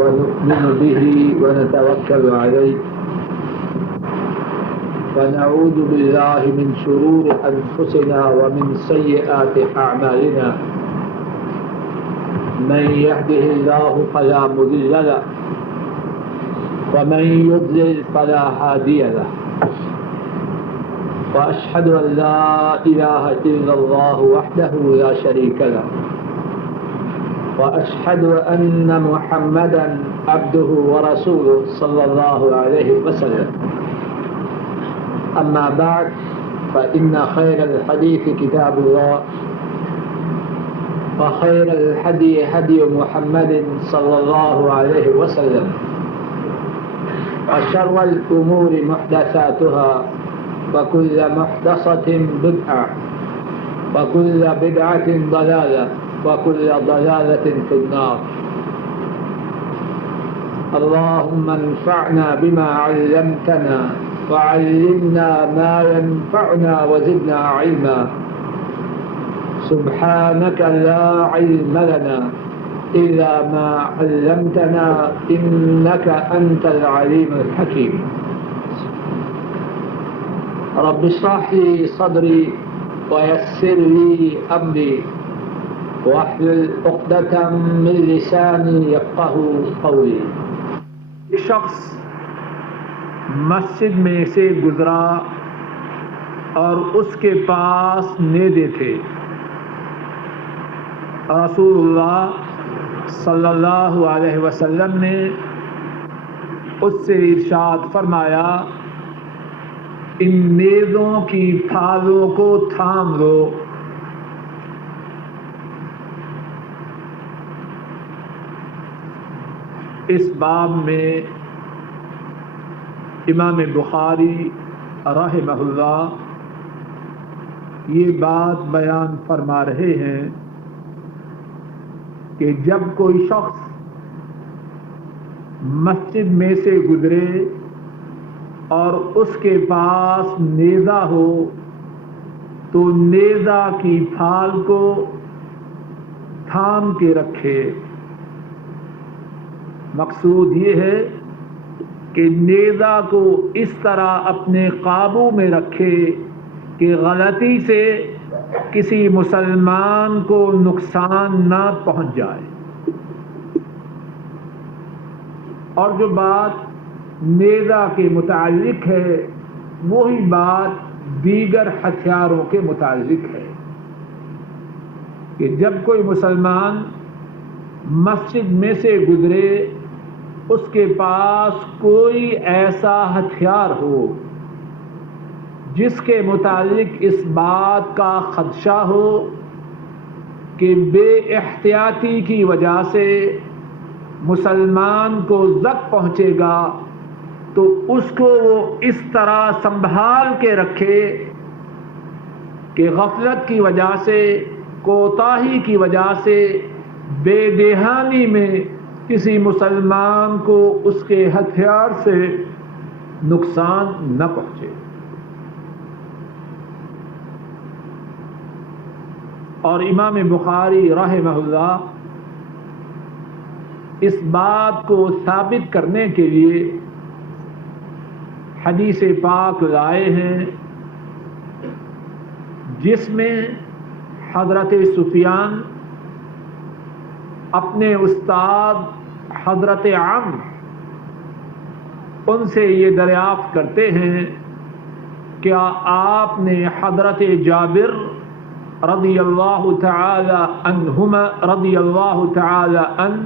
ونؤمن به ونتوكل عليه ونعوذ بالله من شرور أنفسنا ومن سيئات أعمالنا من يهده الله فلا مضل له ومن يضلل فلا هادي له وأشهد أن لا إله إلا الله وحده لا شريك له وأشهد أن محمدا عبده ورسوله صلى الله عليه وسلم. أما بعد فإن خير الحديث كتاب الله وخير الهدي هدي محمد صلى الله عليه وسلم وشر الأمور محدثاتها وكل محدثة بدعة وكل بدعة ضلالة وكل ضلالة في النار. اللهم انفعنا بما علمتنا وعلمنا ما ينفعنا وزدنا علما. سبحانك لا علم لنا إلا ما علمتنا إنك أنت العليم الحكيم. رب اشرح لي صدري ويسر لي أمري واحلل عقدة من لساني يفقهوا قولي. شخص مسجد میں سے گزرا اور اس کے پاس نیزے تھے. رسول اللہ صلی اللہ علیہ وسلم نے اس سے ارشاد فرمایا ان نیزوں کی پھالوں کو تھام لو. اس باب میں امام بخاری رحمہ اللہ یہ بات بیان فرما رہے ہیں کہ جب کوئی شخص مسجد میں سے گزرے اور اس کے پاس نیزہ ہو تو نیزہ کی پھال کو تھام کے رکھے. مقصود یہ ہے کہ نیزہ کو اس طرح اپنے قابو میں رکھے کہ غلطی سے کسی مسلمان کو نقصان نہ پہنچ جائے. اور جو بات نیزہ کے متعلق ہے وہی بات دیگر ہتھیاروں کے متعلق ہے کہ جب کوئی مسلمان مسجد میں سے گزرے اس کے پاس کوئی ایسا ہتھیار ہو جس کے متعلق اس بات کا خدشہ ہو کہ بے احتیاطی کی وجہ سے مسلمان کو زخم پہنچے گا تو اس کو وہ اس طرح سنبھال کے رکھے کہ غفلت کی وجہ سے کوتاہی کی وجہ سے بے دہانی میں کسی مسلمان کو اس کے ہتھیار سے نقصان نہ پہنچے. اور امام بخاری رحمہ اللہ اس بات کو ثابت کرنے کے لیے حدیث پاک لائے ہیں جس میں حضرت سفیان اپنے استاد حضرت عمرو ان سے یہ دریافت کرتے ہیں کیا آپ نے حضرت جابر رضی اللہ تعالی عنہما رضی اللہ تعالی عنہ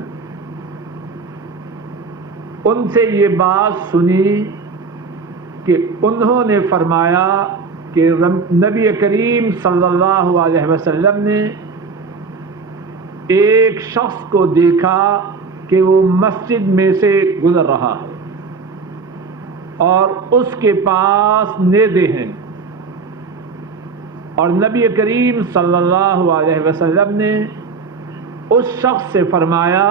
ان سے یہ بات سنی کہ انہوں نے فرمایا کہ نبی کریم صلی اللہ علیہ وسلم نے ایک شخص کو دیکھا کہ وہ مسجد میں سے گزر رہا ہے اور اس کے پاس نیزے ہیں اور نبی کریم صلی اللہ علیہ وسلم نے اس شخص سے فرمایا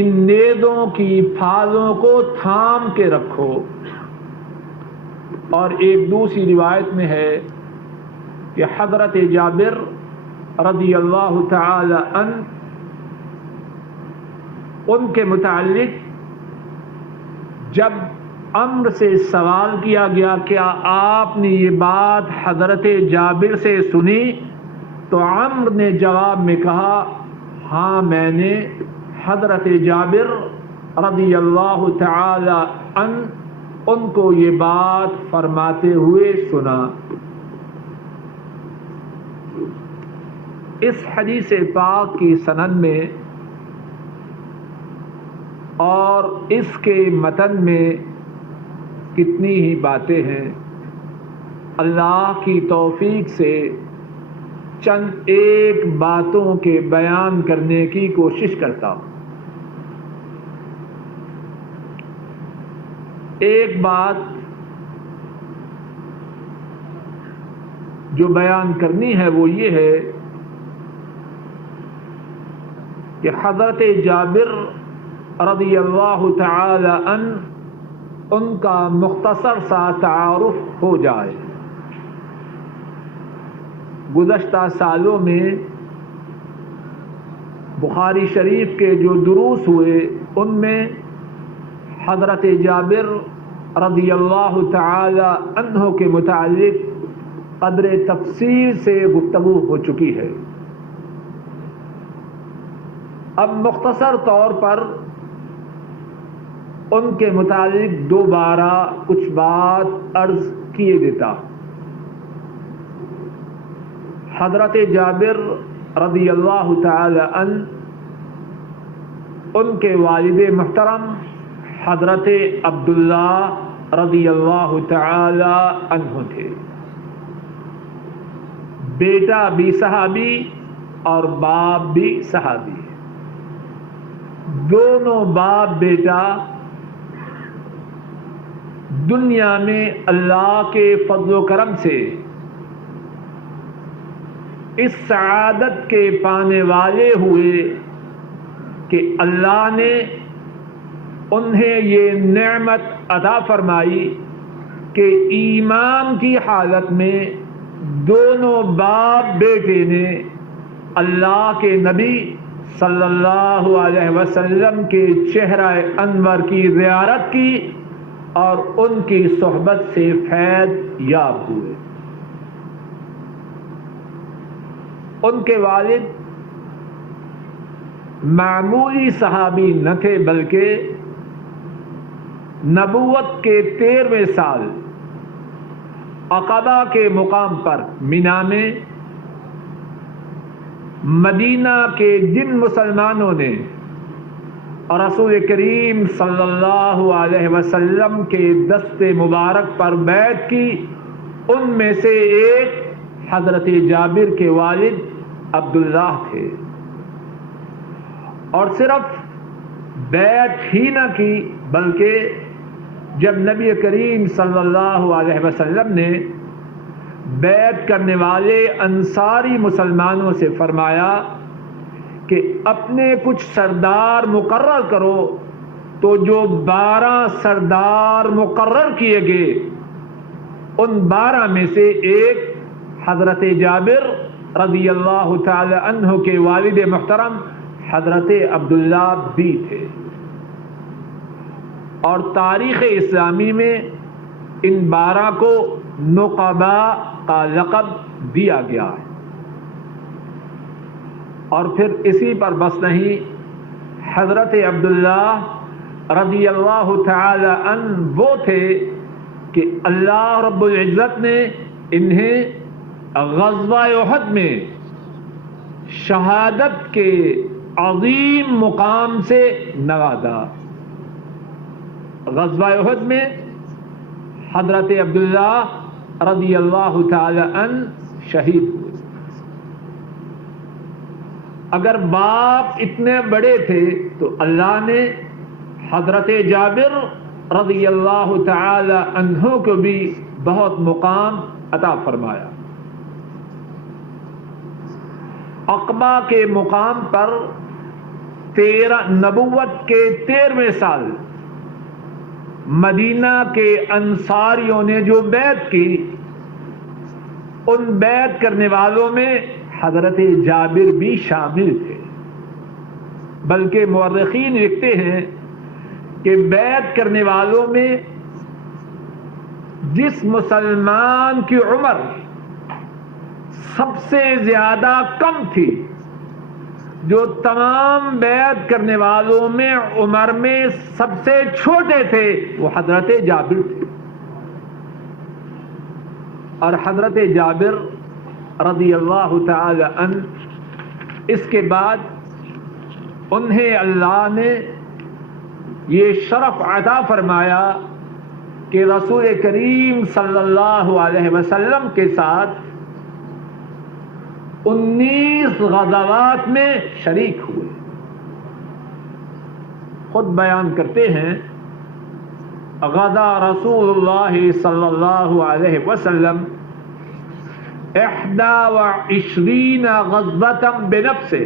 ان نیزوں کی پھالوں کو تھام کے رکھو. اور ایک دوسری روایت میں ہے کہ حضرت جابر رضی اللہ تعالی عنہ ان کے متعلق جب عمرو سے سوال کیا گیا کیا آپ نے یہ بات حضرت جابر سے سنی، تو عمرو نے جواب میں کہا ہاں میں نے حضرت جابر رضی اللہ تعالی عنہ ان کو یہ بات فرماتے ہوئے سنا۔ اس حدیث پاک کی سند میں اور اس کے متن میں کتنی ہی باتیں ہیں، اللہ کی توفیق سے چند ایک باتوں کے بیان کرنے کی کوشش کرتا ہوں۔ ایک بات جو بیان کرنی ہے وہ یہ ہے کہ حضرت جابر رضی اللہ تعالی عنہ ان کا مختصر سا تعارف ہو جائے۔ گزشتہ سالوں میں بخاری شریف کے جو دروس ہوئے ان میں حضرت جابر رضی اللہ تعالی عنہ کے متعلق قدر تفصیل سے گفتگو ہو چکی ہے۔ اب مختصر طور پر ان کے متعلق دوبارہ کچھ بات عرض کیے دیتا۔ حضرت جابر رضی اللہ تعالی عنہ ان کے والد محترم حضرت عبداللہ رضی اللہ تعالی عنہ تھے۔ بیٹا بھی صحابی اور باپ بھی صحابی، دونوں باپ بیٹا دنیا میں اللہ کے فضل و کرم سے اس سعادت کے پانے والے ہوئے کہ اللہ نے انہیں یہ نعمت عطا فرمائی کہ ایمان کی حالت میں دونوں باپ بیٹے نے اللہ کے نبی صلی اللہ علیہ وسلم کے چہرہ انور کی زیارت کی اور ان کی صحبت سے فیض یاب ہوئے۔ ان کے والد معمولی صحابی نہ تھے بلکہ نبوت کے 13ویں سال عقبہ کے مقام پر مینا میں مدینہ کے جن مسلمانوں نے رسول کریم صلی اللہ علیہ وسلم کے دست مبارک پر بیعت کی ان میں سے ایک حضرت جابر کے والد عبداللہ تھے، اور صرف بیعت ہی نہ کی بلکہ جب نبی کریم صلی اللہ علیہ وسلم نے بیعت کرنے والے انصاری مسلمانوں سے فرمایا کہ اپنے کچھ سردار مقرر کرو، تو جو 12 سردار مقرر کیے گئے ان 12 میں سے ایک حضرت جابر رضی اللہ تعالی عنہ کے والد محترم حضرت عبداللہ بھی تھے، اور تاریخ اسلامی میں ان 12 کو نقبا کا لقب دیا گیا ہے۔ اور پھر اسی پر بس نہیں، حضرت عبداللہ رضی اللہ تعالی عنہ وہ تھے کہ اللہ رب العزت نے انہیں غزوہ احد میں شہادت کے عظیم مقام سے نوازا۔ غزوہ احد میں حضرت عبداللہ رضی اللہ تعالی عنہ شہید ہوئے۔ اگر باپ اتنے بڑے تھے تو اللہ نے حضرت جابر رضی اللہ تعالی عنہ کو بھی بہت مقام عطا فرمایا۔ عقبہ کے مقام پر نبوت کے 13ویں سال مدینہ کے انصاریوں نے جو بیعت کی، ان بیعت کرنے والوں میں حضرت جابر بھی شامل تھے۔ بلکہ مورخین لکھتے ہیں کہ بیعت کرنے والوں میں جس مسلمان کی عمر سب سے زیادہ کم تھی، جو تمام بیعت کرنے والوں میں عمر میں سب سے چھوٹے تھے، وہ حضرت جابر تھے۔ اور حضرت جابر رضی اللہ تعالی عنہ اس کے بعد انہیں اللہ نے یہ شرف عطا فرمایا کہ رسول کریم صلی اللہ علیہ وسلم کے ساتھ 19 غزوات میں شریک ہوئے۔ خود بیان کرتے ہیں غزا رسول اللہ صلی اللہ علیہ وسلم 21 غزوة بنفسه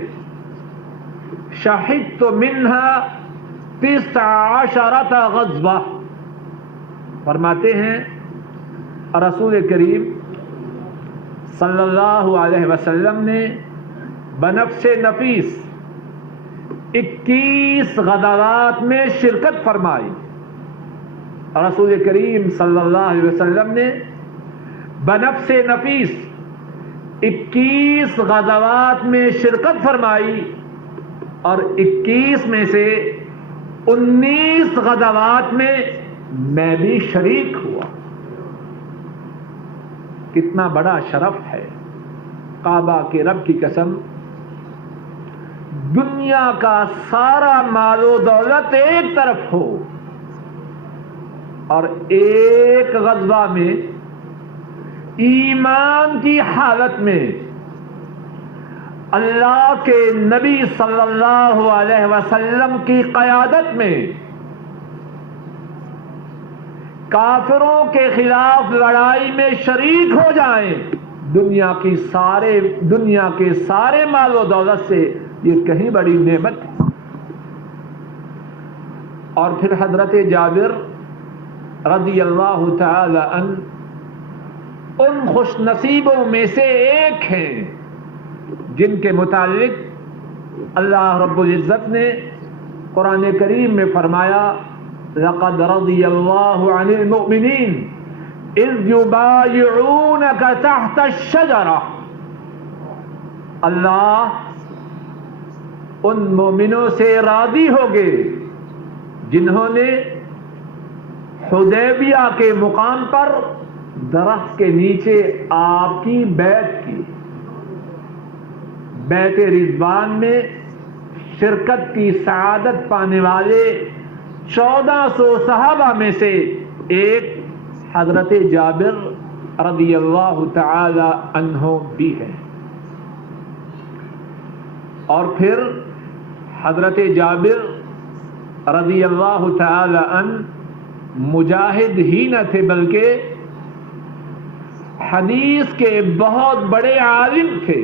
شہدت منها 19 غزوة۔ فرماتے ہیں رسول کریم صلی اللہ علیہ وسلم نے بنفس نفیس 21 غزوات میں شرکت فرمائی۔ رسول کریم صلی اللہ علیہ وسلم نے بنفس نفیس 21 غزوات میں شرکت فرمائی، اور 21 میں سے 19 غزوات میں میں بھی شریک ہوا۔ کتنا بڑا شرف ہے! کعبہ کے رب کی قسم، دنیا کا سارا مال و دولت ایک طرف ہو اور ایک غزوہ میں ایمان کی حالت میں اللہ کے نبی صلی اللہ علیہ وسلم کی قیادت میں کافروں کے خلاف لڑائی میں شریک ہو جائیں، دنیا کے سارے مال و دولت سے یہ کہیں بڑی نعمت ہے۔ اور پھر حضرت جابر رضی اللہ تعالی عنہ ان خوش نصیبوں میں سے ایک ہیں جن کے متعلق اللہ رب العزت نے قرآن کریم میں فرمایا لقد رضی اللہ عن المؤمنین اذ یبایعونک تحت الشجرہ۔ اللہ ان مومنوں سے راضی ہو گئے جنہوں نے حدیبیہ کے مقام پر درخت کے نیچے آپ کی بیعت کی۔ بیعت رضوان میں شرکت کی سعادت پانے والے 1400 صحابہ میں سے ایک حضرت جابر رضی اللہ تعالی عنہ بھی ہے۔ اور پھر حضرت جابر رضی اللہ تعالی عنہ مجاہد ہی نہ تھے بلکہ حدیث کے بہت بڑے عالم تھے۔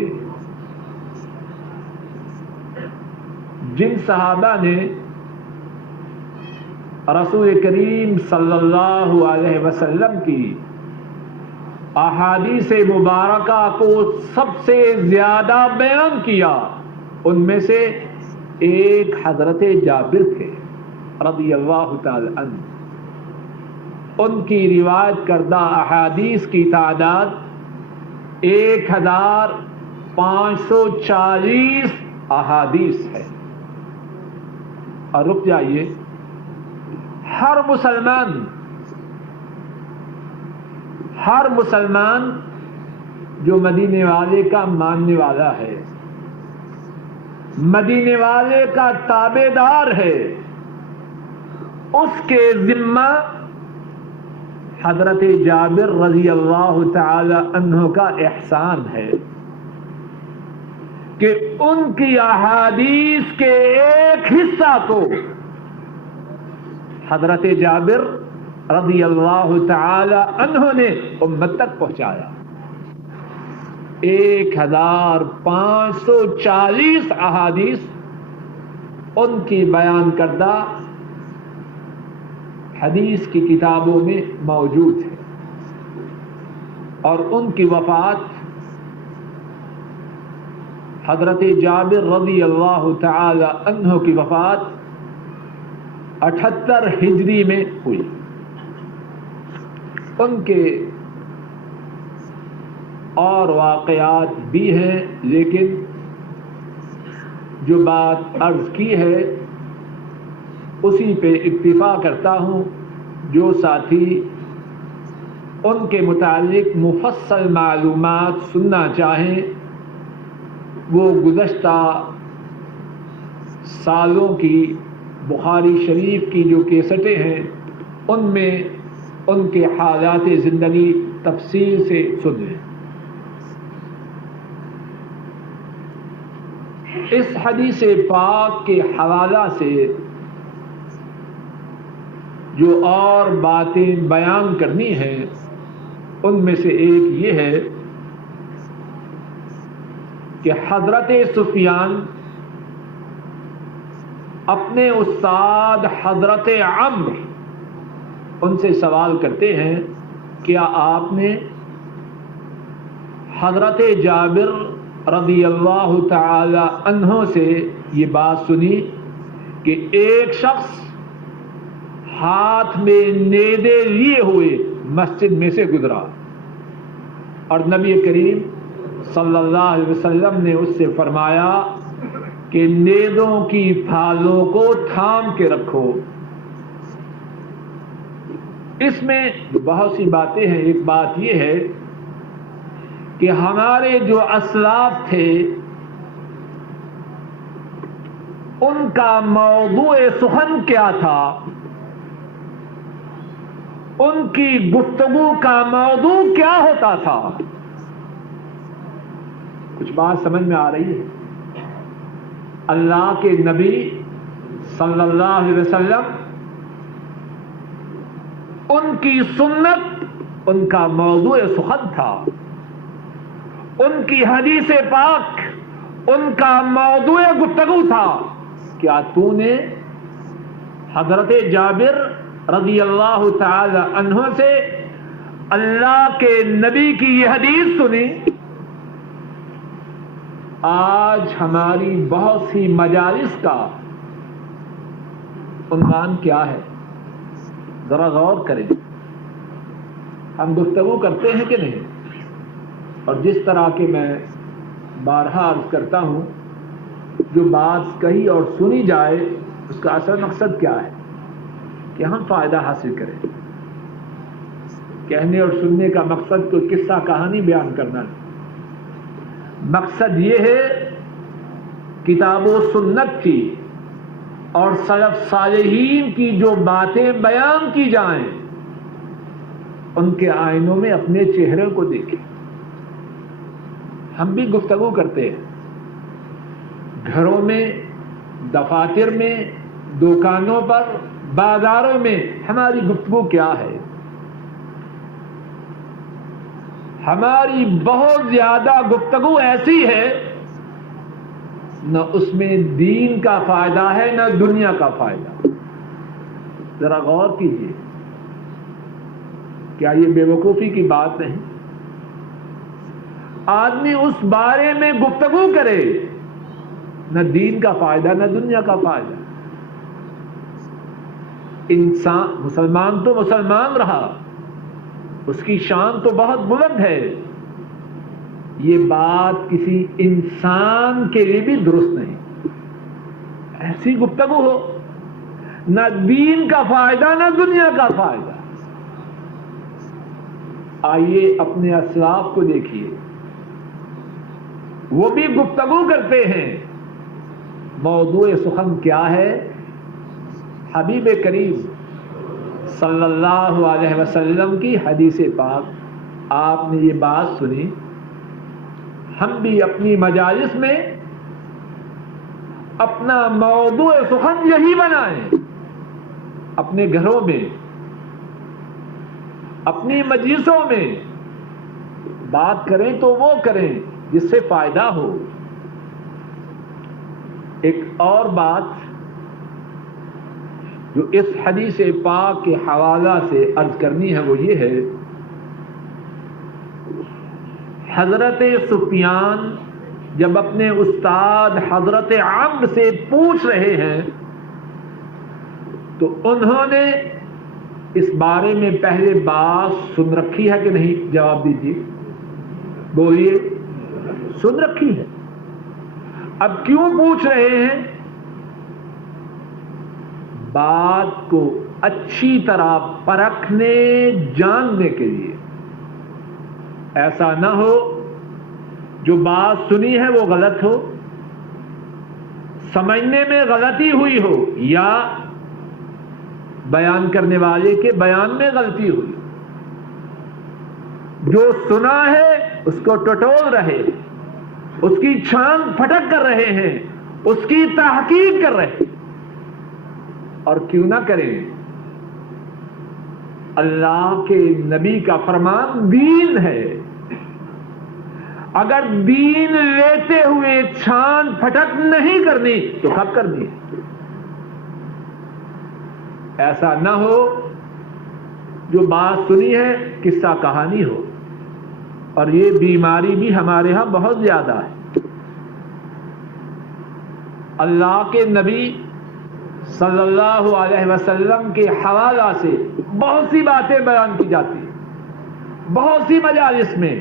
جن صحابہ نے رسول کریم صلی اللہ علیہ وسلم کی احادیث مبارکہ کو سب سے زیادہ بیان کیا، ان میں سے ایک حضرت جابر تھے رضی اللہ تعالی عنہ۔ ان کی روایت کردہ احادیث کی تعداد 1540 احادیث ہے۔ اور رک جائیے، ہر مسلمان جو مدینے والے کا ماننے والا ہے، مدینے والے کا تابع دار ہے، اس کے ذمہ حضرت جابر رضی اللہ تعالی عنہ کا احسان ہے کہ ان کی احادیث کے ایک حصہ کو حضرت جابر رضی اللہ تعالی عنہ نے امت تک پہنچایا۔ 1540 احادیث ان کی بیان کردہ حدیث کی کتابوں میں موجود ہے، اور ان کی وفات حضرت جابر رضی اللہ تعالی عنہ کی وفات 78 ہجری میں ہوئی. ان کے اور واقعات بھی ہیں، لیکن جو بات عرض کی ہے اسی پہ اکتفا کرتا ہوں. جو ساتھی ان کے متعلق مفصل معلومات سننا چاہیں وہ گزشتہ سالوں کی بخاری شریف کی جو کیسٹیں ہیں ان میں ان کے حالات زندگی تفصیل سے سن لیں. اس حدیث پاک کے حوالہ سے جو اور باتیں بیان کرنی ہیں ان میں سے ایک یہ ہے کہ حضرت سفیان اپنے استاد حضرت عمرو ان سے سوال کرتے ہیں کیا آپ نے حضرت جابر رضی اللہ تعالی عنہ سے یہ بات سنی کہ ایک شخص ہاتھ میں نیزے لیے ہوئے مسجد میں سے گزرا اور نبی کریم صلی اللہ علیہ وسلم نے اس سے فرمایا کہ نیزوں کی پھالوں کو تھام کے رکھو. اس میں بہت سی باتیں ہیں. ایک بات یہ ہے کہ ہمارے جو اسلاف تھے ان کا موضوع سخن کیا تھا، ان کی گفتگو کا موضوع کیا ہوتا تھا. کچھ بات سمجھ میں آ رہی ہے؟ اللہ کے نبی صلی اللہ علیہ وسلم ان کی سنت ان کا موضوع سخن تھا، ان کی حدیث پاک ان کا موضوع گفتگو تھا. کیا تو نے حضرت جابر رضی اللہ تعالی عنہ سے اللہ کے نبی کی یہ حدیث سنی؟ آج ہماری بہت سی مجالس کا عنوان کیا ہے؟ ذرا غور کریں. ہم گفتگو کرتے ہیں کہ نہیں؟ اور جس طرح کے میں بارہا عرض کرتا ہوں جو بات کہی اور سنی جائے اس کا اصل مقصد کیا ہے کہ ہم فائدہ حاصل کریں. کہنے اور سننے کا مقصد کوئی قصہ کہانی بیان کرنا نہیں. مقصد یہ ہے کتاب و سنت کی اور سلف صالحین کی جو باتیں بیان کی جائیں ان کے آئینوں میں اپنے چہرے کو دیکھیں. ہم بھی گفتگو کرتے ہیں گھروں میں، دفاتر میں، دکانوں پر، بازاروں میں. ہماری گفتگو کیا ہے؟ ہماری بہت زیادہ گفتگو ایسی ہے نہ اس میں دین کا فائدہ ہے نہ دنیا کا فائدہ. ذرا غور کیجیے، کیا یہ بے وقوفی کی بات نہیں؟ آدمی اس بارے میں گفتگو کرے نہ دین کا فائدہ نہ دنیا کا فائدہ. انسان مسلمان تو مسلمان رہا، اس کی شان تو بہت بلند ہے. یہ بات کسی انسان کے لیے بھی درست نہیں. ایسی گفتگو ہو نہ دین کا فائدہ نہ دنیا کا فائدہ. آئیے اپنے اسلاف کو دیکھیے، وہ بھی گفتگو کرتے ہیں. موضوع سخن کیا ہے؟ حبیب کریم صلی اللہ علیہ وسلم کی حدیث پاک. آپ نے یہ بات سنی، ہم بھی اپنی مجالس میں اپنا موضوع سخن یہی بنائیں. اپنے گھروں میں، اپنی مجلسوں میں بات کریں تو وہ کریں جس سے فائدہ ہو. ایک اور بات جو اس حدیث پاک کے حوالہ سے عرض کرنی ہے وہ یہ ہے، حضرت سفیان جب اپنے استاد حضرت عمرو سے پوچھ رہے ہیں تو انہوں نے اس بارے میں پہلے بات سن رکھی ہے کہ نہیں؟ جواب دیجیے، بولیے، سن رکھی ہے۔ اب کیوں پوچھ رہے ہیں؟ بات کو اچھی طرح پرکھنے جاننے کے لیے، ایسا نہ ہو جو بات سنی ہے وہ غلط ہو، سمجھنے میں غلطی ہوئی ہو، یا بیان کرنے والے کے بیان میں غلطی ہوئی۔ جو سنا ہے اس کو ٹٹول رہے، اس کی چھان پھٹک کر رہے ہیں، اس کی تحقیق کر رہے ہیں۔ اور کیوں نہ کریں؟ اللہ کے نبی کا فرمان دین ہے۔ اگر دین لیتے ہوئے چھان پھٹک نہیں کرنی تو کب کرنی ہے؟ ایسا نہ ہو جو بات سنی ہے قصہ کہانی ہو، اور یہ بیماری بھی ہمارے ہاں بہت زیادہ ہے۔ اللہ کے نبی صلی اللہ علیہ وسلم کے حوالہ سے بہت سی باتیں بیان کی جاتی ہیں، بہت سی مجالس میں،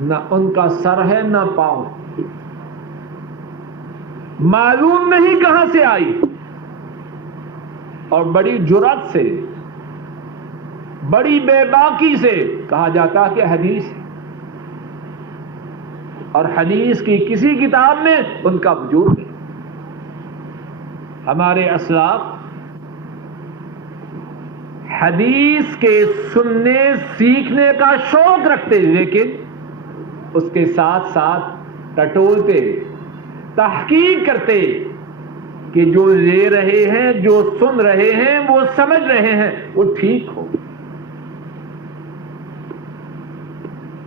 نہ ان کا سر ہے نہ پاؤں، معلوم نہیں کہاں سے آئی، اور بڑی جرأت سے، بڑی بے باکی سے کہا جاتا کہ حدیث ہے، اور حدیث کی کسی کتاب میں ان کا وجود نہیں۔ ہمارے اسلاف حدیث کے سننے سیکھنے کا شوق رکھتے، لیکن اس کے ساتھ ساتھ ٹٹولتے، تحقیق کرتے کہ جو لے رہے ہیں، جو سن رہے ہیں، وہ سمجھ رہے ہیں، وہ ٹھیک ہو۔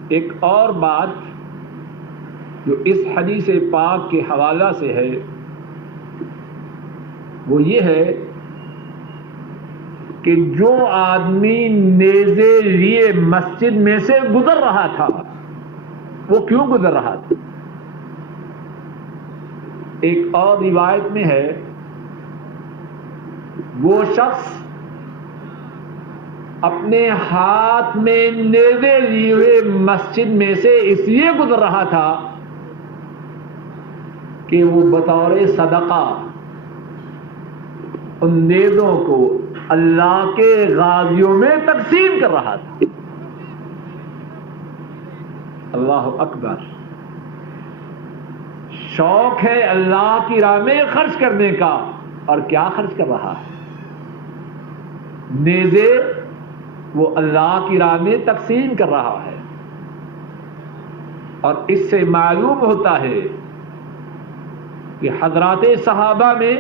ایک اور بات جو اس حدیث پاک کے حوالہ سے ہے وہ یہ ہے کہ جو آدمی نیزے لیے مسجد میں سے گزر رہا تھا، وہ کیوں گزر رہا تھا؟ ایک اور روایت میں ہے وہ شخص اپنے ہاتھ میں نیزے لیے ہوئے مسجد میں سے اس لیے گزر رہا تھا کہ وہ بطور صدقہ ان نیزوں کو اللہ کے غازیوں میں تقسیم کر رہا تھا۔ اللہ اکبر! شوق ہے اللہ کی راہ میں خرچ کرنے کا، اور کیا خرچ کر رہا ہے؟ نیزے وہ اللہ کی راہ میں تقسیم کر رہا ہے۔ اور اس سے معلوم ہوتا ہے کہ حضرات صحابہ میں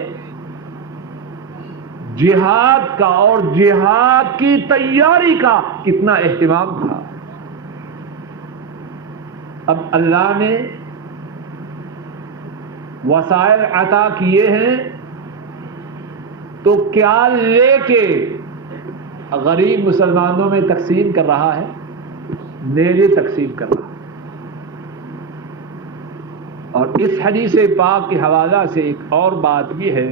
جہاد کا اور جہاد کی تیاری کا کتنا اہتمام تھا۔ اب اللہ نے وسائل عطا کیے ہیں تو کیا لے کے غریب مسلمانوں میں تقسیم کر رہا ہے؟ نیزے تقسیم کر رہا ہے۔ اور اس حدیث پاک کے حوالہ سے ایک اور بات بھی ہے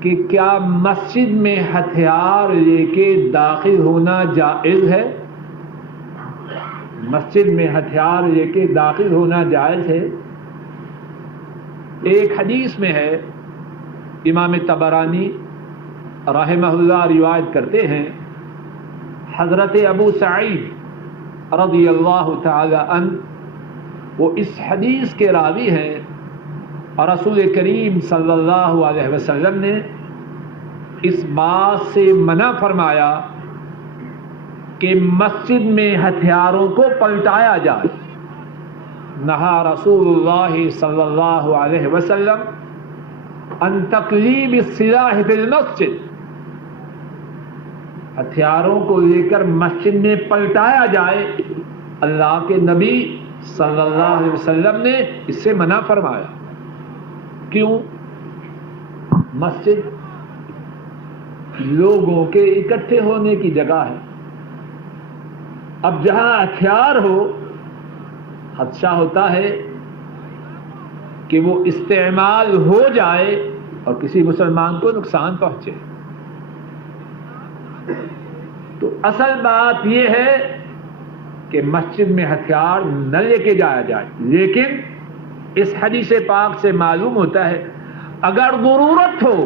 کہ کیا مسجد میں ہتھیار لے کے داخل ہونا جائز ہے؟ مسجد میں ہتھیار لے کے داخل ہونا جائز ہے؟ ایک حدیث میں ہے، امام طبرانی رحمہ اللہ روایت کرتے ہیں، حضرت ابو سعید رضی اللہ تعالی عنہ وہ اس حدیث کے راوی ہیں، اور رسول کریم صلی اللہ علیہ وسلم نے اس بات سے منع فرمایا کہ مسجد میں ہتھیاروں کو پلٹایا جائے۔ نہا رسول اللہ صلی اللہ علیہ وسلم ان تقلیب السلاح فی المسجد، ہتھیاروں کو لے کر مسجد میں پلٹایا جائے، اللہ کے نبی صلی اللہ علیہ وسلم نے اس سے منع فرمایا۔ کیوں؟ مسجد لوگوں کے اکٹھے ہونے کی جگہ ہے۔ اب جہاں ہتھیار ہو خدشہ ہوتا ہے کہ وہ استعمال ہو جائے اور کسی مسلمان کو نقصان پہنچے. تو اصل بات یہ ہے کہ مسجد میں ہتھیار نہ لے کے جایا جائے، لیکن اس حدیث پاک سے معلوم ہوتا ہے اگر ضرورت ہو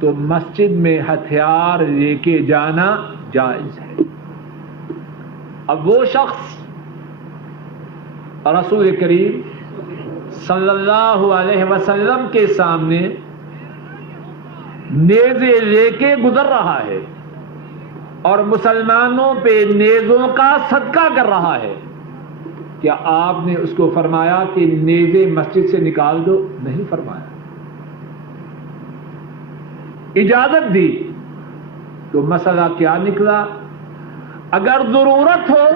تو مسجد میں ہتھیار لے کے جانا جائز ہے. اب وہ شخص رسول کریم صلی اللہ علیہ وسلم کے سامنے نیزے لے کے گزر رہا ہے اور مسلمانوں پہ نیزوں کا صدقہ کر رہا ہے، کیا آپ نے اس کو فرمایا کہ نیزے مسجد سے نکال دو؟ نہیں فرمایا، اجازت دی. تو مسئلہ کیا نکلا؟ اگر ضرورت ہو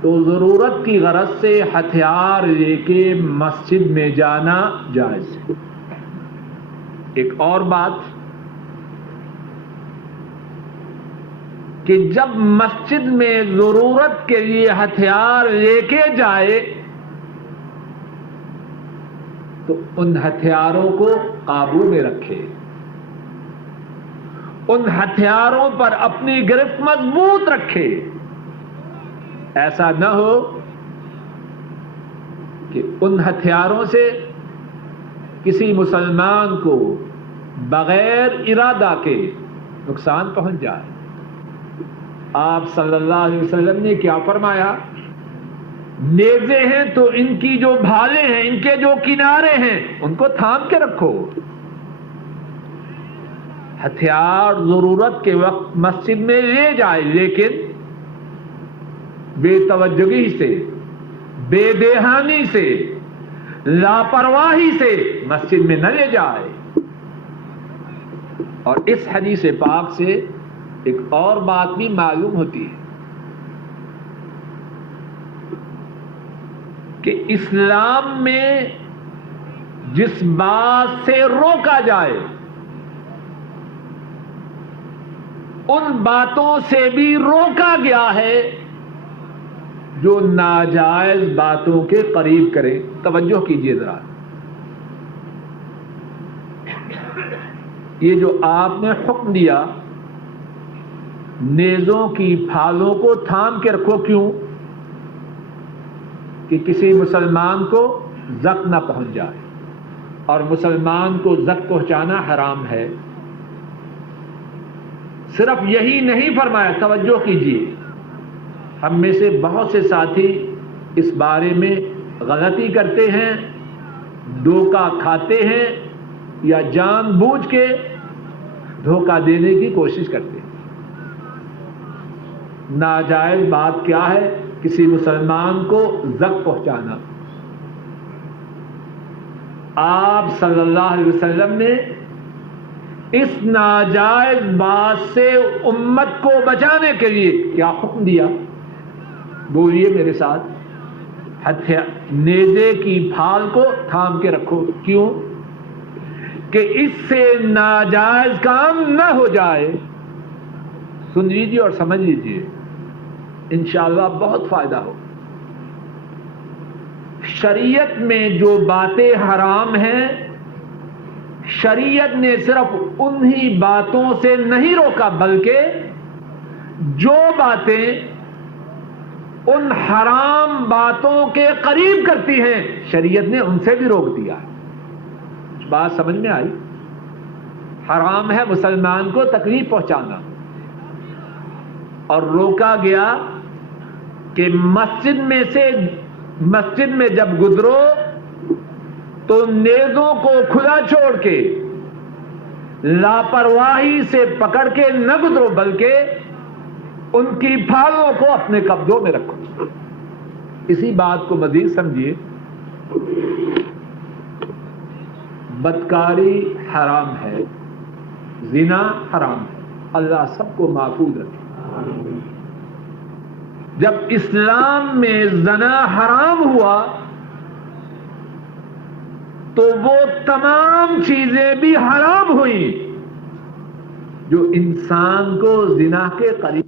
تو ضرورت کی غرض سے ہتھیار لے کے مسجد میں جانا جائز ہے. ایک اور بات کہ جب مسجد میں ضرورت کے لیے ہتھیار لے کے جائے تو ان ہتھیاروں کو قابو میں رکھے، ان ہتھیاروں پر اپنی گرفت مضبوط رکھے. ایسا نہ ہو کہ ان ہتھیاروں سے کسی مسلمان کو بغیر ارادہ کے نقصان پہنچ جائے. آپ صلی اللہ علیہ وسلم نے کیا فرمایا؟ نیزے ہیں تو ان کی جو بھالیں ہیں، ان کے جو کنارے ہیں، ان کو تھام کے رکھو. ہتھیار ضرورت کے وقت مسجد میں لے جائے، لیکن بے توجہی سے، بے دہانی سے، لاپرواہی سے مسجد میں نہ لے جائے. اور اس حدیث پاک سے ایک اور بات بھی معلوم ہوتی ہے کہ اسلام میں جس بات سے روکا جائے ان باتوں سے بھی روکا گیا ہے جو ناجائز باتوں کے قریب کرے. توجہ کیجیے ذرا، یہ جو آپ نے حکم دیا نیزوں کی پھالوں کو تھام کے رکھو، کیوں؟ کہ کسی مسلمان کو زخم نہ پہنچ جائے، اور مسلمان کو زخم پہنچانا حرام ہے. صرف یہی نہیں فرمایا، توجہ کیجیے، ہم میں سے بہت سے ساتھی اس بارے میں غلطی کرتے ہیں، دھوکہ کھاتے ہیں یا جان بوجھ کے دھوکہ دینے کی کوشش کرتے ہیں. ناجائز بات کیا ہے؟ کسی مسلمان کو زخم پہنچانا. آپ صلی اللہ علیہ وسلم نے اس ناجائز بات سے امت کو بچانے کے لیے کیا حکم دیا؟ بولیے میرے ساتھ. نیزے کی پھال کو تھام کے رکھو، کیوں؟ کہ اس سے ناجائز کام نہ ہو جائے. سن لیجیے اور سمجھ لیجیے، انشاءاللہ بہت فائدہ ہو. شریعت میں جو باتیں حرام ہیں، شریعت نے صرف انہی باتوں سے نہیں روکا، بلکہ جو باتیں ان حرام باتوں کے قریب کرتی ہیں شریعت نے ان سے بھی روک دیا. بات سمجھ میں آئی؟ حرام ہے مسلمان کو تکلیف پہنچانا، اور روکا گیا کہ مسجد میں جب گزرو تو نیزوں کو کھلا چھوڑ کے لاپرواہی سے پکڑ کے نہ گزرو، بلکہ ان کی پھالوں کو اپنے قبضوں میں رکھو. اسی بات کو مزید سمجھیے. بدکاری حرام ہے، زنا حرام ہے، اللہ سب کو محفوظ رکھے. جب اسلام میں زنا حرام ہوا تو وہ تمام چیزیں بھی حرام ہوئیں جو انسان کو زنا کے قریب